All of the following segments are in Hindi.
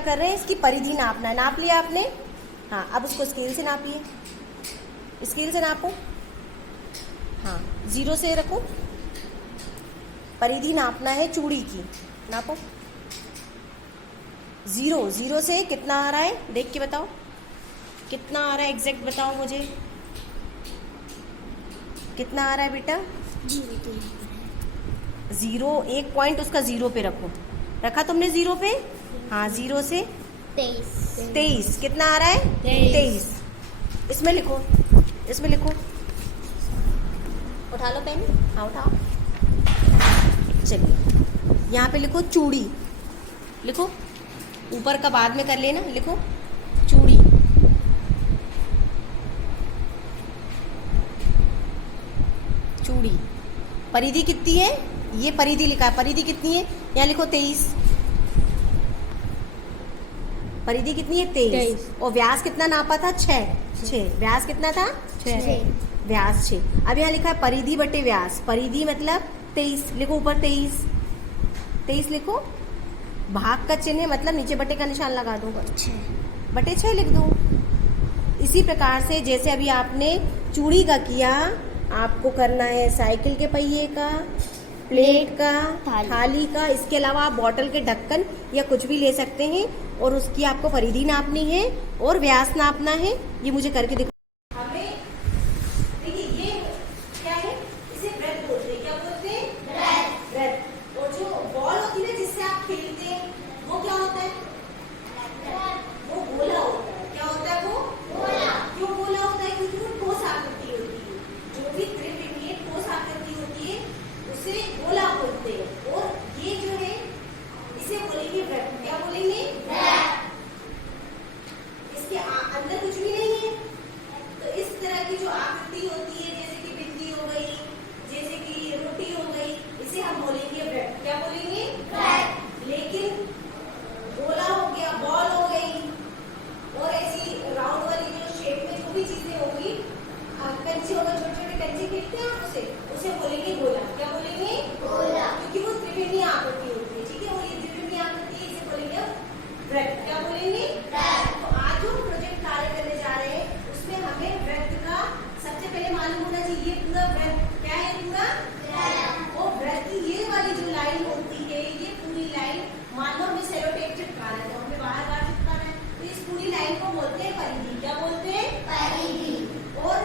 क्या कर रहे हैं, इसकी परिधि नापना है। नाप लिया आपने? हाँ, अब उसको स्केल से नापिए। स्केल से नापो। हाँ, 0 से रखो। परिधि नापना है चूड़ी की, नापो। 0 से कितना आ रहा है देख के बताओ, कितना आ रहा है एग्जैक्ट बताओ मुझे, कितना आ रहा है बेटा? 0, एक पॉइंट उसका 0 पे रखो। रखा तुमने 0 पे? हाँ, 0 से 23 कितना आ रहा है? 23। इसमें लिखो, इसमें लिखो। उठा लो पेन। हाँ उठाओ। चलिए यहाँ पे लिखो चूड़ी, लिखो। ऊपर का बाद में कर लेना, लिखो चूड़ी। चूड़ी परिधि कितनी है? ये परिधि लिखा है, परिधि कितनी है? यहाँ लिखो 23। परिधि कितनी है? 23। और व्यास कितना नापा था? 6। व्यास कितना था? 6। व्यास 6। अब यहाँ लिखा है परिधि बटे व्यास। परिधि मतलब 23, लिखो ऊपर 23। 23 लिखो। भाग का चिन्ह है मतलब नीचे बटे का निशान लगा दो, बटे 6 लिख दो। इसी प्रकार से जैसे अभी आपने चूड़ी का किया, आपको करना है साइकिल के पहिए का, प्लेट का, थाली का। इसके अलावा आप बॉटल के ढक्कन या कुछ भी ले सकते हैं और उसकी आपको परिधि नापनी है और व्यास नापना है। ये मुझे करके दिखाओ। हमें देखिए ये क्या है, इसे वृत्त बोलते हैं। क्या बोलते हैं? वृत्त। वृत्त। और जो बॉल होती है जिससे आप खेलते हैं वो क्या होता है? वो गोला होता है। क्या होता है वो? गोला। क्यों गोला होता है? क्योंकि वो ठोस आकृति होती है। जो भी त्रिविमीय ठोस आकृति होती है उसे गोला बोलते हैं। और ये जो है इसे बोलेंगे वृत्त। क्या बोलेंगे? वृत्त। इसके अंदर कुछ भी नहीं है। तो इस तरह की जो आकृति होती है, जैसे कि बिंदी हो गई, जैसे कि रोटी हो गई, इसे हम बोलेंगे वृत्त। क्या बोलेंगे? वृत्त। लेकिन गोला हो गया, बॉल हो गई और ऐसी राउंड वाली जो शेप में जो भी चीजें होगी, कंचे होगा, छोटे छोटे कंचे खेलते हैं आप, उसे बोलेंगे गोला। क्या बोलेंगे? गोला। क्योंकि वो त्रिविमीय आकृति होती है। ठीक है, वो ये त्रिविमीय आकृति है, इसे बोलेंगे वृत्त। क्या बोलेंगे? वृत्त। तो आज जो प्रोजेक्ट कार्य करने जा रहे हैं उसमें हमें वृत्त का सबसे पहले मालूम होना चाहिए पूरा वृत्त क्या है। पूरा वृत्त। और वृत्त की ये वाली जो लाइन होती है, ये पूरी लाइन मान लो हमें सेलो टेप चिपकाना है तो हमें बाहर बाहर चिपकाना है, तो इस पूरी लाइन को बोलते हैं परिधि। क्या बोलते हैं? परिधि। और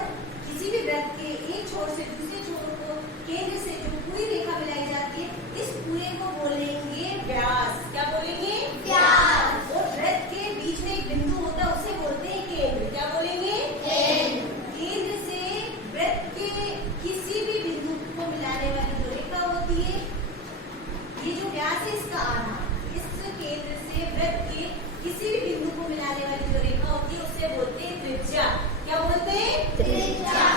किसी भी वृत्त के एक छोर से दूसरे छोर को केंद्र से जो पूरी रेखा मिलाई जाती है, इस पूरे को बोलेंगे व्यास। क्या बोलेंगे? व्यास। और वृत्त के बीच में एक बिंदु होता है उसे बोलते हैं केंद्र। क्या बोलेंगे? केंद्र। केंद्र से वृत्त के किसी भी बिंदु को मिलाने वाली जो रेखा होती है, ये जो व्यास है इसका आधा, इस केंद्र से वृत्त के किसी भी बिंदु को मिलाने वाली जो रेखा होती है उसे बोलते हैं त्रिज्या। क्या बोलते हैं? त्रिज्या।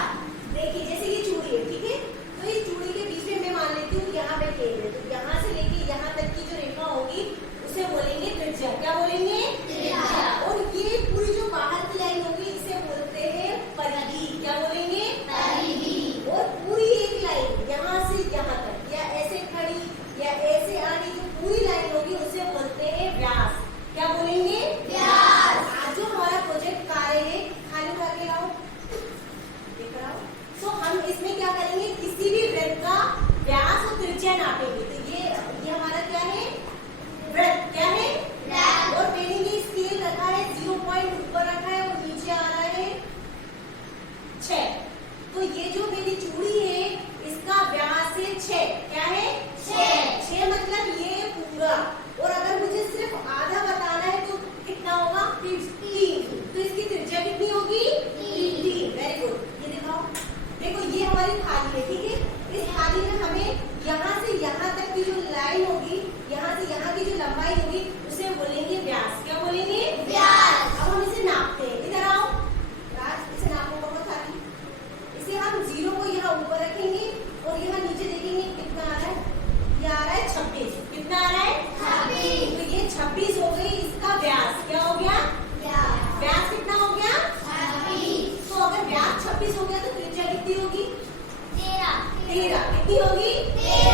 देखिए जैसे ये चूड़ी है, ठीक है, तो इस चूड़ी के बीच में मैं मान लेती हूँ यहाँ पे केंद्र है, तो यहाँ से लेके यहाँ तक की जो रेखा होगी उसे बोलेंगे त्रिज्या। क्या बोलेंगे? त्रिज्या। और ये पूरी जो बाहर की लाइन होगी इसे बोलते हैं परिधि। क्या बोलेंगे? परिधि। और पूरी एक लाइन यहाँ से यहाँ तक या ऐसे खड़ी या ऐसे आड़ी जो पूरी लाइन होगी उसे बोलते हैं व्यास। क्या बोलेंगे? व्यास। आज जो हमारा प्रोजेक्ट कार्य है, खाली उठा के लाओ, लेकर आओ। तो हम इसमें क्या करेंगे, किसी भी वृत्त का व्यास और त्रिज्या नापेंगे। तो ये हमारा क्या है? वृत्त। क्या है? वृत्त। और मैंने ये स्केल रखा है 0 पॉइंट ऊपर रखा है और नीचे आ रहा है 6। तो ये जो मेरी चूड़ी है इसका व्यास है 6। क्या है? 6 मतलब ये पूरा। और अगर मुझे सिर्फ आधा बताना है तो कितना होगा? 3। तो इसकी त्रिज्या कितनी होगी? 3। Very good. ये दिखाओ, देखो ये हमारी थाली है, ठीक है। इस थाली में हमें यहाँ से यहाँ तक की जो लाइन होगी, यहाँ से यहाँ की जो लंबाई होगी उसे बोलेंगे व्यास। क्या बोलेंगे? व्यास। अब हम इसे नापते हैं। इधर आओ राज, इसे नापो बहुत थाली। इसे हम 0 को यहाँ ऊपर रखेंगे और यहाँ नीचे देखेंगे कितना आ रहा है। ये आ रहा है 26। कितना आ रहा है? 26। तो ये 26 हो गई इसका व्यास। क्या हो गया? व्यास कितना हो गया? 26। तो अगर व्यास 26 हो गया तो त्रिज्या कितनी होगी? 13। कितनी होगी? 13।